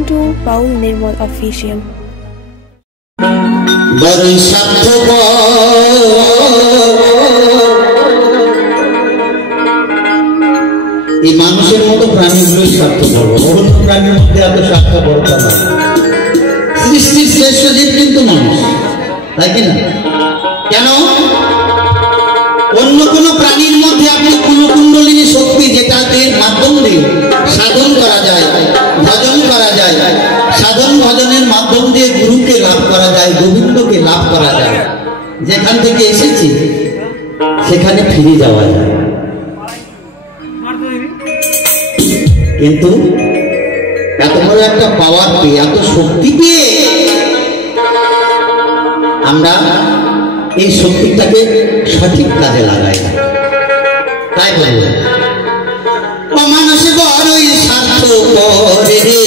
Welcome to Paul Nirmal Official. এই মানুষের মতো প্রাণীগুলো স্বার্থপর, অন্য প্রাণীর মধ্যে এত স্বার্থপরতা না। সৃষ্টির শ্রেষ্ঠ জীব কিন্তু মানুষ, তাই কিনা? কেন? অন্য কোন প্রাণীর মধ্যে আপনি কুলকুণ্ডলিনী শক্তি, যেটাকে মাধ্যম দিয়ে সাধন করা যায়, ভজন করা যায়, সাধন ভজনের মাধ্যম দিয়ে গুরুকে লাভ করা যায়, গোবিন্দকে লাভ করা যায়, যেখান থেকে এসেছি সেখানে ফিরে যাওয়া যায়। কিন্তু এত বড় একটা পাওয়ার পেয়ে, এত শক্তি পেয়ে আমরা এই শক্তিটাকে সঠিক কাজে লাগাই না। তাই বলবো মানুষ বড়ই স্বার্থপর রে,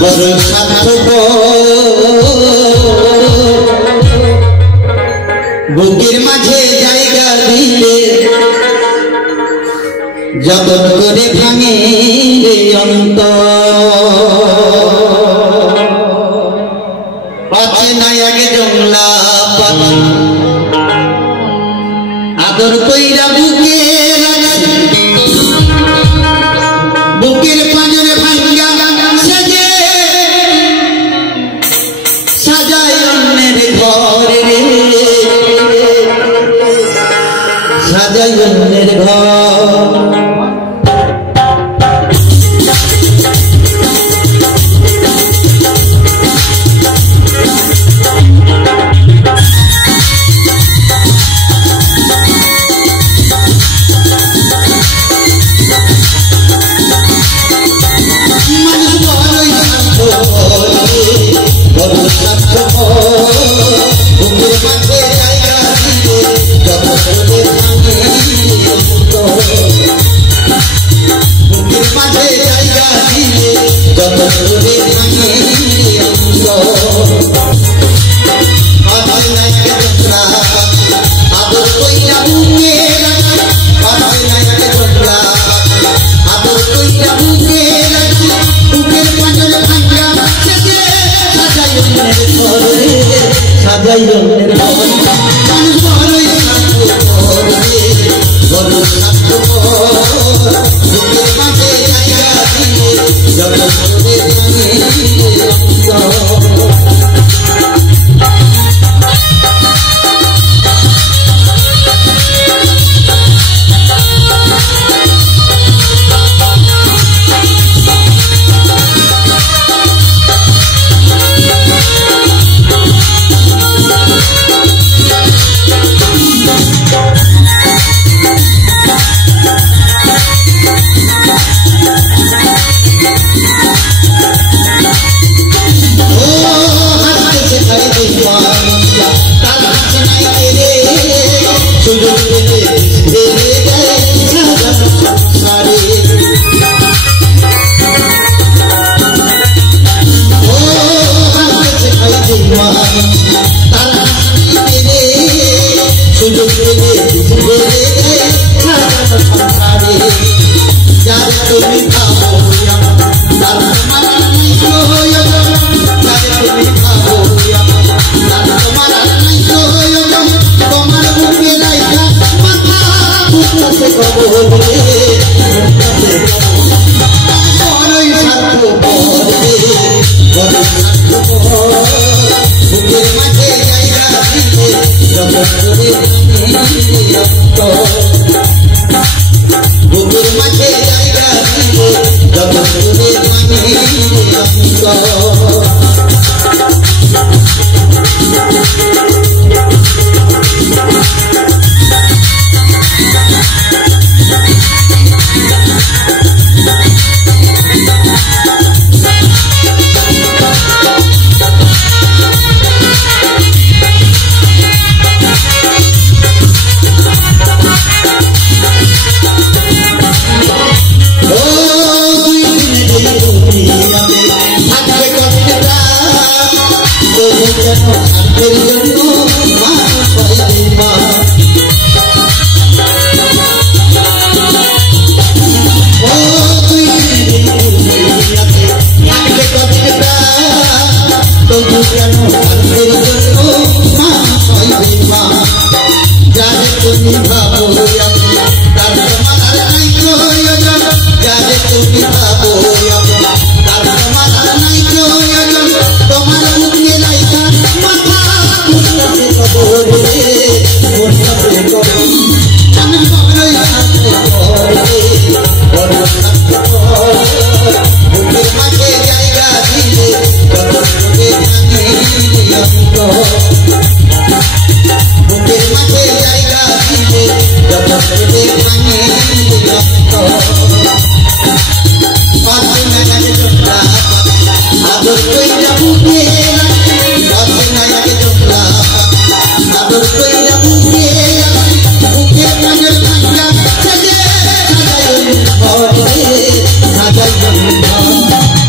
বড় স্বার্থপর, বুকের মাঝে জায়গা দিলে যতন করে ভাঙে রে অন্তর। পাচ্ছে না আগে জংলা পাখি, আদর কইরা বুকে রাখছে, বুকের পাঁজরে ভাঙ্গা সাজে সাজায় অন্যের ঘর রে, সাজায় অন্যের ঘর।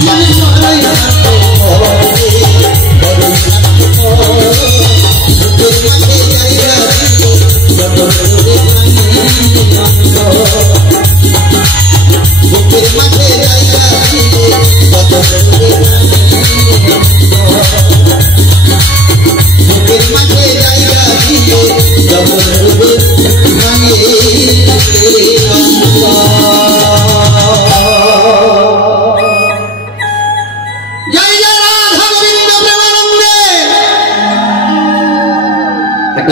মানে সবাই জায়গা